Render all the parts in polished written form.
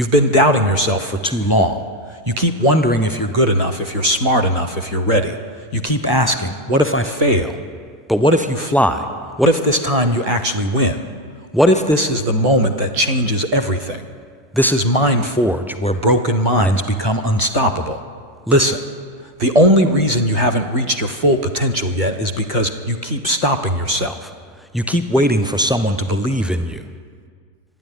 You've been doubting yourself for too long. You keep wondering if you're good enough, if you're smart enough, if you're ready. You keep asking, what if I fail? But what if you fly? What if this time you actually win? What if this is the moment that changes everything? This is MindForge, where broken minds become unstoppable. Listen, the only reason you haven't reached your full potential yet is because you keep stopping yourself. You keep waiting for someone to believe in you.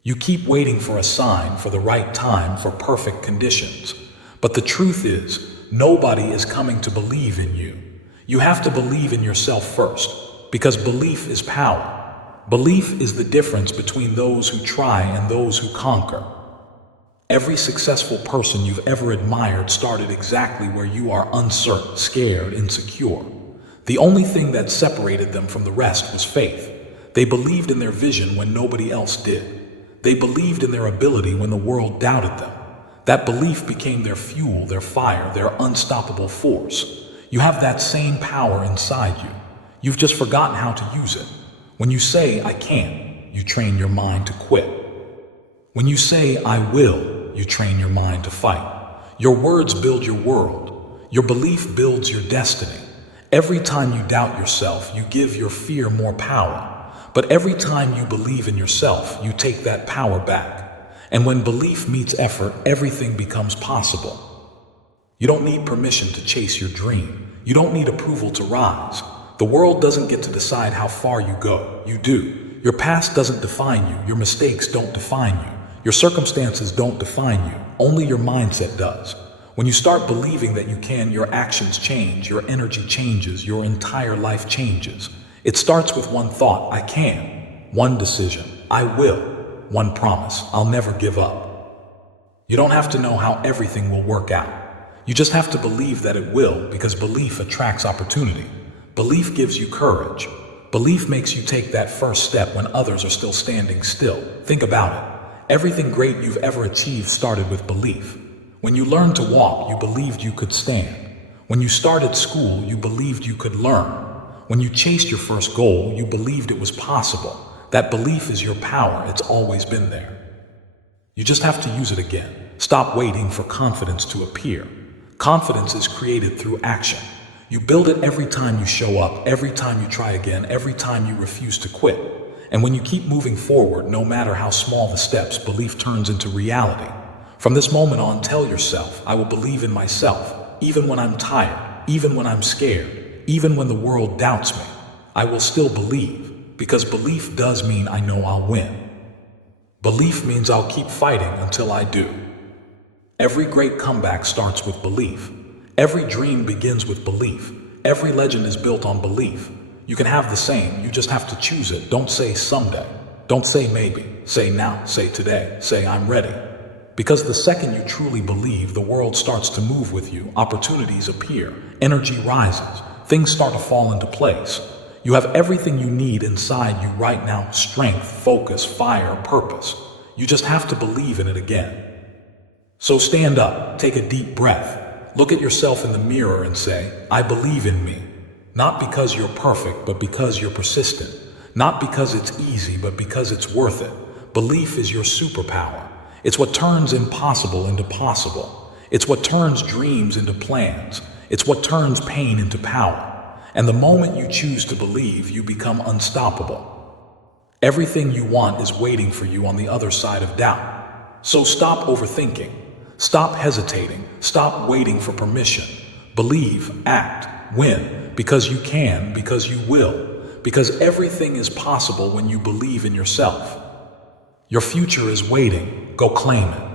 You keep waiting for a sign, for the right time, for perfect conditions. But the truth is, nobody is coming to believe in you. You have to believe in yourself first, because belief is power. Belief is the difference between those who try and those who conquer. Every successful person you've ever admired started exactly where you are: uncertain, scared, insecure. The only thing that separated them from the rest was faith. They believed in their vision when nobody else did. They believed in their ability when the world doubted them. That belief became their fuel, their fire, their unstoppable force. You have that same power inside you. You've just forgotten how to use it. When you say, I can't, you train your mind to quit. When you say, I will, you train your mind to fight. Your words build your world. Your belief builds your destiny. Every time you doubt yourself, you give your fear more power. But every time you believe in yourself, you take that power back. And when belief meets effort, everything becomes possible. You don't need permission to chase your dream. You don't need approval to rise. The world doesn't get to decide how far you go. You do. Your past doesn't define you. Your mistakes don't define you. Your circumstances don't define you. Only your mindset does. When you start believing that you can, your actions change, your energy changes, your entire life changes. It starts with one thought, I can. One decision, I will. One promise, I'll never give up. You don't have to know how everything will work out. You just have to believe that it will, because belief attracts opportunity. Belief gives you courage. Belief makes you take that first step when others are still standing still. Think about it. Everything great you've ever achieved started with belief. When you learned to walk, you believed you could stand. When you started school, you believed you could learn. When you chased your first goal, you believed it was possible. That belief is your power. It's always been there. You just have to use it again. Stop waiting for confidence to appear. Confidence is created through action. You build it every time you show up, every time you try again, every time you refuse to quit. And when you keep moving forward, no matter how small the steps, belief turns into reality. From this moment on, tell yourself, I will believe in myself, even when I'm tired, even when I'm scared. Even when the world doubts me, I will still believe, because belief does mean I know I'll win. Belief means I'll keep fighting until I do. Every great comeback starts with belief. Every dream begins with belief. Every legend is built on belief. You can have the same, you just have to choose it. Don't say someday. Don't say maybe. Say now. Say today. Say I'm ready. Because the second you truly believe, the world starts to move with you. Opportunities appear. Energy rises. Things start to fall into place. You have everything you need inside you right now: strength, focus, fire, purpose. You just have to believe in it again. So stand up, take a deep breath, look at yourself in the mirror and say, I believe in me. Not because you're perfect, but because you're persistent. Not because it's easy, but because it's worth it. Belief is your superpower. It's what turns impossible into possible. It's what turns dreams into plans. It's what turns pain into power. And the moment you choose to believe, you become unstoppable. Everything you want is waiting for you on the other side of doubt. So stop overthinking. Stop hesitating. Stop waiting for permission. Believe, act, win, because you can, because you will. Because everything is possible when you believe in yourself. Your future is waiting. Go claim it.